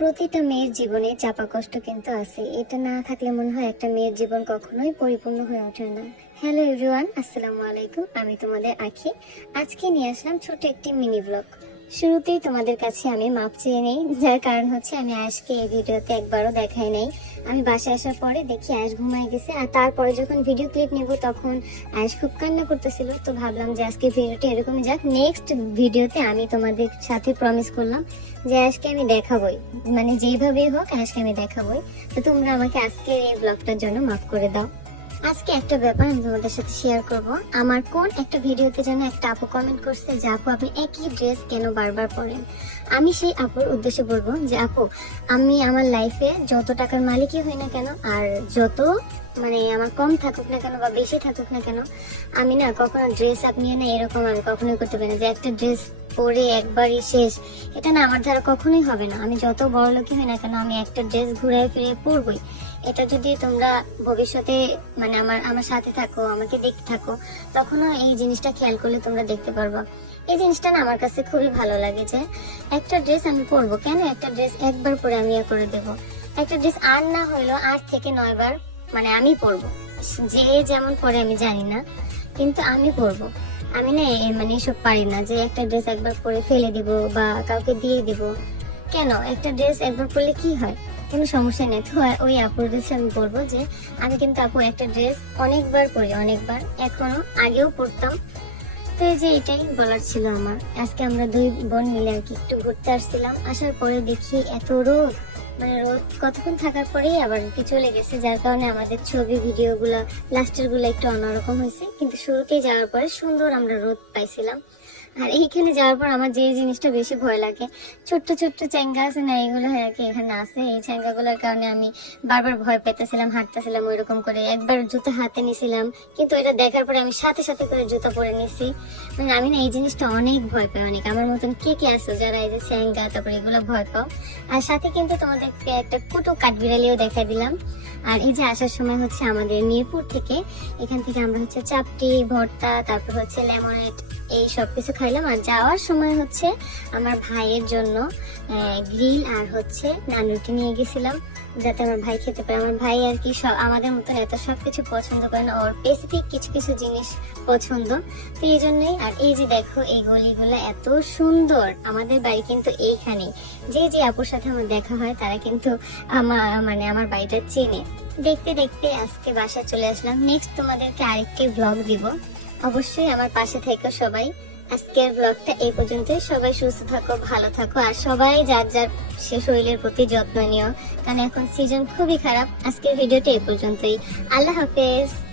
প্রতিটা মেয়ের জীবনে চাপা কষ্ট কিন্তু আছে। এটা না থাকলে মনে হয় একটা মেয়ের জীবন কখনোই পরিপূর্ণ হয়ে ওঠে না। হ্যালো এভরিওয়ান, আসসালামু আলাইকুম। আমি তোমাদের আখি। আজকে নিয়ে আসলাম ছোট একটি মিনি ব্লগ শুরুতেই তোমাদের কাছে আমি মাপ চেয়ে নেই, যার কারণ হচ্ছে আমি আজকে এই ভিডিওতে একবারও দেখাই নাই। আমি বাসায় আসার পরে দেখি আশ ঘুমায় গেছে, আর তারপরে যখন ভিডিও ক্লিপ নেব তখন আশ খুব কান্না করতেছিল। তো ভাবলাম যে আজকে ভিডিওটা এরকমই যাক। নেক্সট ভিডিওতে আমি তোমাদের সাথে প্রমিস করলাম যে আজকে আমি দেখাবই। মানে যেইভাবেই হোক আজকে আমি দেখাবই। তো তোমরা আমাকে আজকে এই ব্লগটার জন্য মাফ করে দাও। আজকে একটা ব্যাপার আমি তোমাদের সাথে শেয়ার করব। আমার কোন একটা ভিডিওতে যেন একটা আপু কমেন্ট করছে যে, আপু, আপনি একই ড্রেস কেন বারবার পরেন? আমি সেই আপুর উদ্দেশ্যে বলব যে, আপু, আমি আমার লাইফে যত টাকার মালিকই হই না কেন, আর যত মানে আমার কম থাকুক না কেন বা বেশি থাকুক না কেন, আমি না কখনো ড্রেস আপ নিয়ে না এরকম আমি কখনোই করতে পারি না। যে একটা ড্রেস পরে একবারই শেষ। এটা না আমার দ্বারা কখনোই হবে না। আমি যত বড় লোকই হই না কেন, আমি একটা ড্রেস ঘুরে ফিরে পরবই। এটা যদি তোমরা ভবিষ্যতে মানে আমার আমার সাথে থাকো, আমাকে দেখতে থাকো, তখনও এই জিনিসটা খেয়াল করলে তোমরা দেখতে পারবা। এই জিনিসটা না আমার কাছে খুবই ভালো লাগে যে, একটা ড্রেস আমি পরবো। কেন একটা ড্রেস একবার পরে আমি ইয়ে করে দেবো? একটা ড্রেস আর না হইল আট থেকে নয় বার মানে আমি পরবো। যে যেমন পরে আমি জানি না। কিন্তু আমি পরবো। আমি না মানে এসব পারি না যে একটা ড্রেস একবার পরে ফেলে দিব বা কাউকে দিয়ে দিব। কেন? একটা ড্রেস একবার পরলে কি হয়? কোনো সমস্যা নেই। তো ওই আপুর কাছে আমি বলব যে, আমি কিন্তু আপু একটা ড্রেস অনেকবার পরি, অনেকবার। এখনও আগেও পরতাম। তো এই যে এটাই বলার ছিল আমার। আজকে আমরা দুই বোন মিলে আর কি একটু ঘুরতে আসছিলাম। আসার পরে দেখি এত রোদ। মানে রোদ কতক্ষণ থাকার পরেই আবার কি চলে গেছে, যার কারণে আমাদের ছবি ভিডিও গুলা লাস্টেরগুলো একটু অন্যরকম হয়েছে। কিন্তু শুরুতেই যাওয়ার পরে সুন্দর আমরা রোদ পাইছিলাম। আর এইখানে যাওয়ার পর আমার যে জিনিসটা বেশি ভয় লাগে, ছোট্ট ছোট্ট চ্যাঙ্গা আছে না, এইগুলো আর কি এখানে আছে। এই চ্যাঙ্গাগুলোর কারণে আমি বারবার ভয় পেতেছিলাম, হাঁটতেছিলাম ওইরকম করে। একবার জুতা হাতে নিছিলাম, কিন্তু এটা দেখার পরে আমি সাথে সাথে করে জুতা পরে নিছি। মানে আমি না এই জিনিসটা অনেক ভয় পাই, অনেক। আমার মতন কে কে আছে যারা এই যে চ্যাঙ্গা, তারপরে এগুলো ভয় পাও? আর সাথে কিন্তু তোমাদেরকে একটা কুটো কাঠবিড়ালিও দেখা দিলাম। আর এই যে আসার সময় হচ্ছে আমাদের মিরপুর থেকে, এখান থেকে আমরা হচ্ছে চাপটি, ভর্তা, তারপর হচ্ছে লেমনেট এই সব কিছু খাইলাম। আর যাওয়ার সময় হচ্ছে আমার ভাইয়ের জন্য গ্রিল আর হচ্ছে নান রুটি নিয়ে গেছিলাম, যাতে আমার ভাই খেতে পারে। আমার ভাই আর কি সব আমাদের মতন এত সব কিছু পছন্দ করে না, ওর স্পেসিফিক কিছু কিছু জিনিস পছন্দ। তো এই জন্যই আর এই যে দেখো, এই গলিগুলো এত সুন্দর। আমাদের বাড়ি কিন্তু এইখানেই। যে যে আপুর সাথে আমার দেখা হয়, তারা কিন্তু আমার মানে আমার বাড়িটা চেনে। দেখতে দেখতে আজকে বাসায় চলে আসলাম। নেক্সট তোমাদেরকে আরেকটি ব্লগ দিব। অবশ্যই আমার পাশে থেকো সবাই। আজকের ব্লগটা এই পর্যন্তই। সবাই সুস্থ থাকো, ভালো থাকো, আর সবাই যার যার সে শরীরের প্রতি যত্ন নিও। কারণ এখন সিজন খুবই খারাপ। আজকের ভিডিওটা এই পর্যন্তই। আল্লাহ হাফেজ।